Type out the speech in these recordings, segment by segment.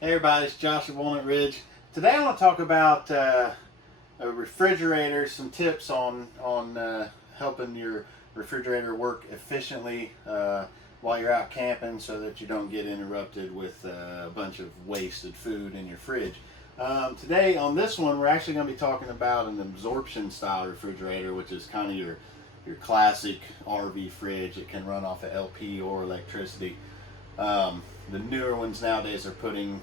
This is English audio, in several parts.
Hey everybody, it's Josh at Walnut Ridge. Today I want to talk about a refrigerator, some tips on helping your refrigerator work efficiently while you're out camping so that you don't get interrupted with a bunch of wasted food in your fridge. Today on this one we're actually going to be talking about an absorption style refrigerator, which is kind of your classic RV fridge. It can run off of LP or electricity. The newer ones nowadays are putting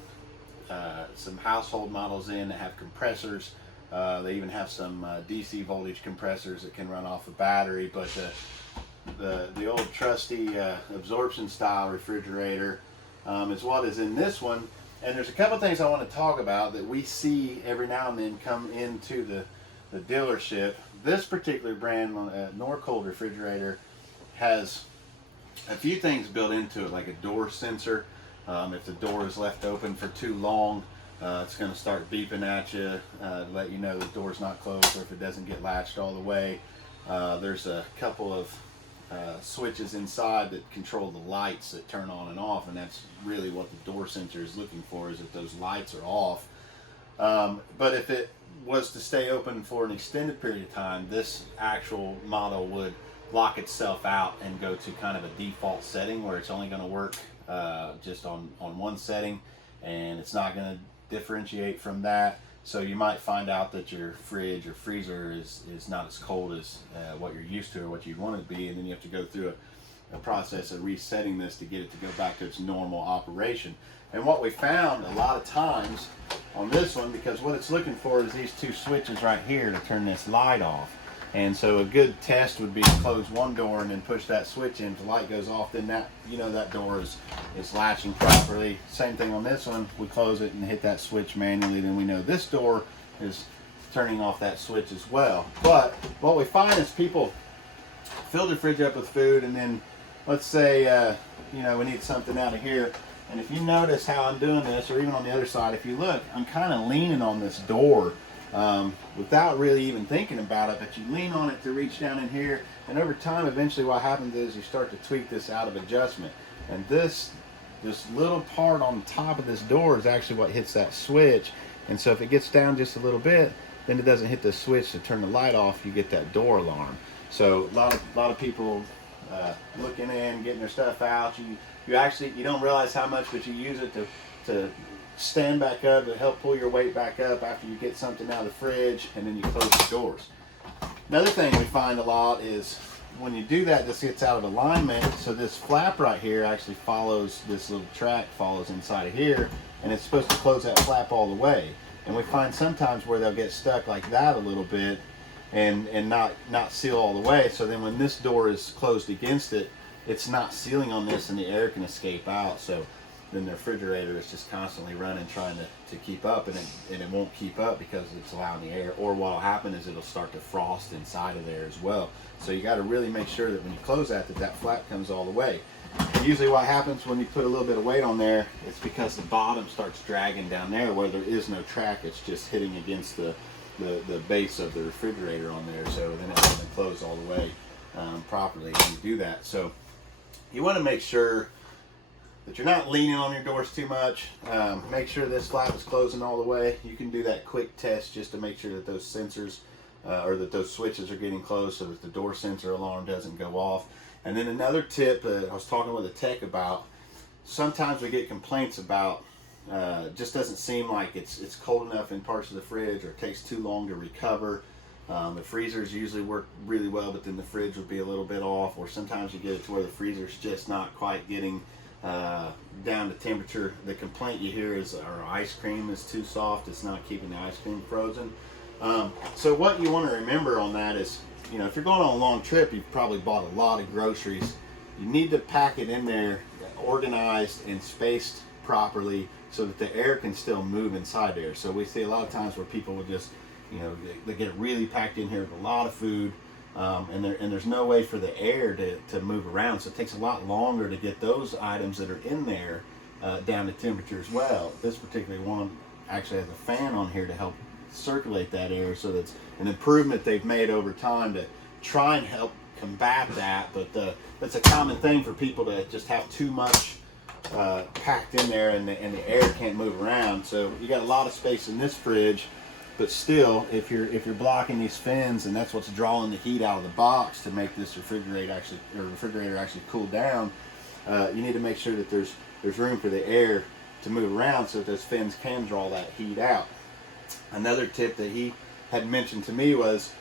some household models in that have compressors. They even have some DC voltage compressors that can run off a battery. But the old trusty absorption style refrigerator is what is in this one. And there's a couple things I want to talk about that we see every now and then come into the dealership. This particular brand, Norcold refrigerator, has a few things built into it, like a door sensor. If the door is left open for too long, it's going to start beeping at you to let you know the door's not closed, or if it doesn't get latched all the way. There's a couple of switches inside that control the lights that turn on and off, and that's really what the door sensor is looking for, is that those lights are off. But if it was to stay open for an extended period of time, this actual model would lock itself out and go to kind of a default setting where it's only going to work just on one setting, and it's not going to differentiate from that. So you might find out that your fridge or freezer is not as cold as what you're used to or what you want it to be, and then you have to go through a process of resetting this to get it to go back to its normal operation. And what we found a lot of times on this one, because what it's looking for is these two switches right here to turn this light off. And so a good test would be to close one door and then push that switch in. If the light goes off, then that door is latching properly. Same thing on this one. We close it and hit that switch manually, then we know this door is turning off that switch as well. But what we find is people fill their fridge up with food, and then let's say we need something out of here. And if you notice how I'm doing this, or even on the other side, if you look, I'm kind of leaning on this door without really even thinking about it, but you lean on it to reach down in here, and over time eventually what happens is you start to tweak this out of adjustment, and this little part on top of this door is actually what hits that switch. And so if it gets down just a little bit, then it doesn't hit the switch to turn the light off, you get that door alarm. So a lot of people looking in, getting their stuff out, you don't realize how much, but you use it to stand back up, to help pull your weight back up after you get something out of the fridge, and then you close the doors. Another thing we find a lot is when you do that, this gets out of alignment, so this flap right here actually follows, this little track follows inside of here, and it's supposed to close that flap all the way. And we find sometimes where they'll get stuck like that a little bit and not seal all the way, so then when this door is closed against it, it's not sealing on this and the air can escape out. So then the refrigerator is just constantly running, trying to keep up, and it won't keep up because it's allowing the air, or what'll happen is it'll start to frost inside of there as well. So you got to really make sure that when you close that flap comes all the way. And usually what happens when you put a little bit of weight on there, it's because the bottom starts dragging down there where there is no track. It's just hitting against the base of the refrigerator on there, so then it doesn't close all the way properly when you do that. So you want to make sure that you're not leaning on your doors too much. Make sure this flap is closing all the way. You can do that quick test just to make sure that those sensors or that those switches are getting closed, so that the door sensor alarm doesn't go off. And then another tip I was talking with a tech about, sometimes we get complaints about just doesn't seem like it's cold enough in parts of the fridge, or it takes too long to recover. The freezers usually work really well, but then the fridge will be a little bit off, or sometimes you get it to where the freezer's just not quite getting down to temperature. The complaint you hear is our ice cream is too soft, it's not keeping the ice cream frozen. So what you want to remember on that is, if you're going on a long trip, you've probably bought a lot of groceries. You need to pack it in there organized and spaced properly so that the air can still move inside there. So we see a lot of times where people will just, they get it really packed in here with a lot of food, and there's no way for the air to move around, so it takes a lot longer to get those items that are in there down to temperature as well. This particular one actually has a fan on here to help circulate that air, so that's an improvement they've made over time to try and help combat that. But that's a common thing for people to just have too much packed in there, and the air can't move around. So you got a lot of space in this fridge, but still, if you're blocking these fins, and that's what's drawing the heat out of the box to make this refrigerator actually cool down, you need to make sure that there's room for the air to move around so that those fins can draw that heat out. Another tip that he had mentioned to me was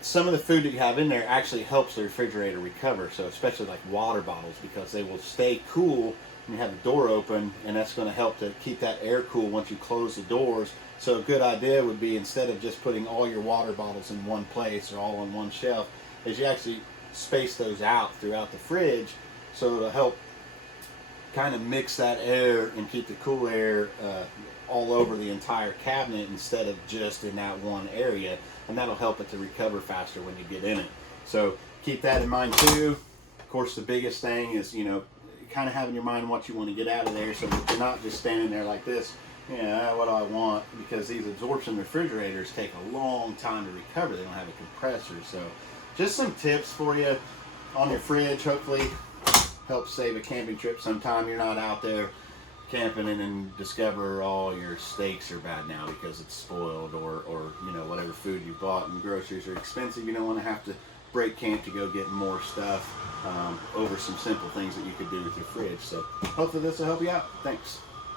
some of the food that you have in there actually helps the refrigerator recover. So especially like water bottles, because they will stay cool when you have the door open, and that's going to help to keep that air cool once you close the doors. So a good idea would be, instead of just putting all your water bottles in one place or all on one shelf, is you actually space those out throughout the fridge, so it'll help kind of mix that air and keep the cool air all over the entire cabinet instead of just in that one area, and that'll help it to recover faster when you get in it. So keep that in mind too. Of course, the biggest thing is, you know, kind of having in your mind what you want to get out of there, so that you're not just standing there like this, yeah, what do I want? Because these absorption refrigerators take a long time to recover. They don't have a compressor. So just some tips for you on your fridge. Hopefully help save a camping trip sometime. You're not out there camping and then discover all your steaks are bad now because it's spoiled, or you know, whatever food you bought, and groceries are expensive. You don't want to have to break camp to go get more stuff over some simple things that you could do with your fridge. So hopefully this will help you out. Thanks.